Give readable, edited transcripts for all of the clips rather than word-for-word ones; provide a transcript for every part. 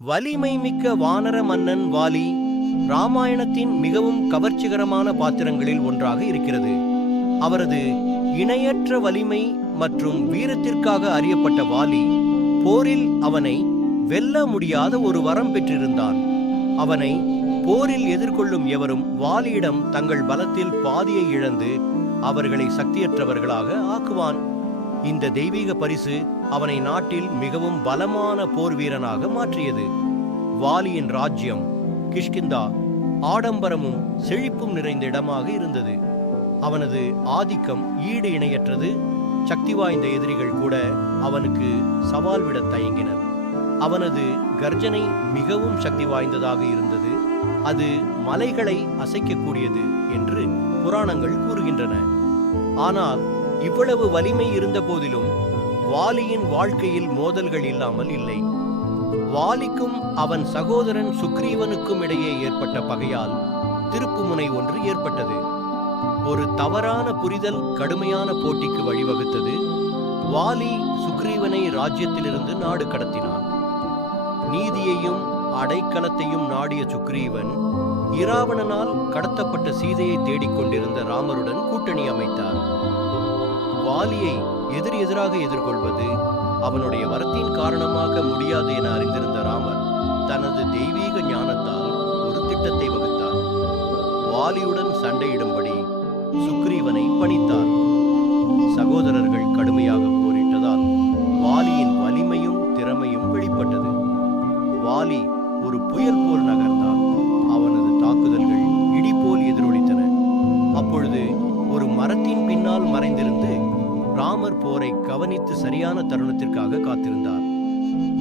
வலிமை மிக்க வானர மன்னன் வாலி ராமாயணத்தின் மிகவும் கவர்ச்சிகரமான பாத்திரங்களில் ஒன்றாக இருக்கிறது. அவரது இணையற்ற வலிமை மற்றும் வீரத்திற்காக அறியப்பட்ட வாலி போரில் அவனை வெல்ல முடியாத ஒரு வரம் பெற்றிருந்தான். அவனை போரில் எதிர்கொள்ளும் எவரும் வாலியிடம் தங்கள் பலத்தில் பாதியை இழந்து அவர்களை சக்தியற்றவர்களாக ஆக்குவான். இந்த தெய்வீக பரிசு அவனை நாட்டில் மிகவும் பலமான போர் வீரனாக மாற்றியது. வாலியின் ராஜ்யம் கிஷ்கிந்தா ஆடம்பரமும் செழிப்பும் நிறைந்த இடமாக இருந்தது. அவனது ஆதிக்கம் ஈடு இணையற்றது. சக்தி வாய்ந்த எதிரிகள் கூட அவனுக்கு சவால் விட தயங்கினர். அவனது கர்ஜனை மிகவும் சக்தி வாய்ந்ததாக இருந்தது. அது மலைகளை அசைக்கக்கூடியது என்று புராணங்கள் கூறுகின்றன. ஆனால் இவ்வளவு வலிமை இருந்த போதிலும் வாலியின் வாழ்க்கையில் மோதல்கள் இல்லாமல் இல்லை. வாலிக்கும் அவன் சகோதரன் சுக்ரீவனுக்கும் இடையே ஏற்பட்ட பகையால் திருப்புமுனை ஒன்று ஏற்பட்டது. ஒரு தவறான புரிதல் கடுமையான போட்டிக்கு வழிவகுத்தது. வாலி சுக்ரீவனை ராஜ்யத்திலிருந்து நாடு கடத்தினான். நீதியையும் அடைக்கலத்தையும் நாடிய சுக்ரீவன் இராவணனால் கடத்தப்பட்ட சீதையை தேடிக்கொண்டிருந்த ராமருடன் கூட்டணி அமைத்தார். வாலியை எதிராக எதிர்கொள்வது அவனுடைய வரத்தின் காரணமாக முடியாது என அறிந்திருந்த ராமர் தனது தெய்வீக ஞானத்தால் ஒரு திட்டத்தை வகுத்தார். வாலியுடன் சண்டையிடும்படி சுக்ரீவனை பணித்தார். சகோதரர்கள் கடுமையாக போரிட்டதால் வாலியின் வலிமையும் திறமையும் வெளிப்பட்டது. வாலி ஒரு புயல் போல் நகர்ந்தான். அவனது தாக்குதல்கள் இடி போல் எதிரொலித்தன. அப்பொழுது ஒரு மரத்தின் பின்னால் மறைந்திருந்து ராமர் போரை கவனித்து சரியான தருணத்திற்காக காத்திருந்தார்.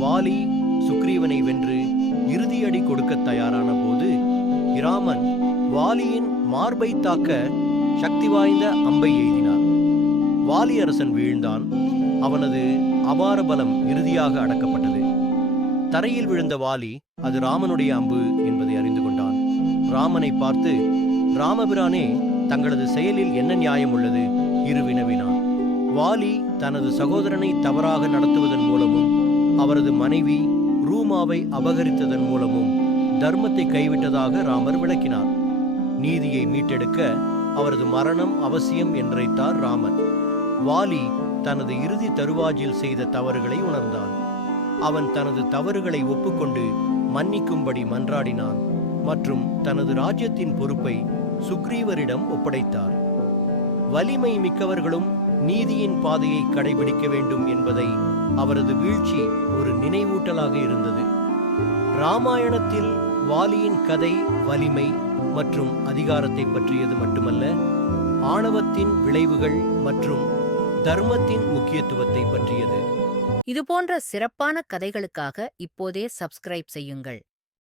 வாலி சுக்ரீவனை வென்று இறுதியடி கொடுக்க தயாரான போது இராமன் வாலியின் மார்பை தாக்க சக்தி வாய்ந்த அம்பை எய்தினார். வாலி அரசன் வீழ்ந்தான். அவனது அபார பலம் இறுதியாக அடக்கப்பட்டது. தரையில் விழுந்த வாலி அது ராமனுடைய அம்பு என்பதை அறிந்து கொண்டான். ராமனை பார்த்து, ராமபிரானே, தங்களது செயலில் என்ன நியாயம் உள்ளது? இரு வினவினான். வாலி தனது சகோதரனை தவறாக நடத்துவதன் மூலமும் அவரது மனைவி ரூமாவை அபகரித்ததன் மூலமும் தர்மத்தை கைவிட்டதாக ராமர் விளக்கினார். நீதியை மீட்டெடுக்க அவரது மரணம் அவசியம் என்றைத்தார் ராமர். வாலி தனது இறுதி தருவாயில் செய்த தவறுகளை உணர்ந்தான். அவன் தனது தவறுகளை ஒப்புக்கொண்டு மன்னிக்கும்படி மன்றாடினான் மற்றும் தனது ராஜ்யத்தின் பொறுப்பை சுக்ரீவரிடம் ஒப்படைத்தார். வலிமை மிக்கவர்களும் நீதியின் பாதையை கடைபிடிக்க வேண்டும் என்பதை அவரது வீழ்ச்சி ஒரு நினைவூட்டலாக இருந்தது. ராமாயணத்தில் வாலியின் கதை வலிமை மற்றும் அதிகாரத்தை பற்றியது மட்டுமல்ல, ஆணவத்தின் விளைவுகள் மற்றும் தர்மத்தின் முக்கியத்துவத்தை பற்றியது. இதுபோன்ற சிறப்பான கதைகளுக்காக இப்போதே சப்ஸ்கிரைப் செய்யுங்கள்.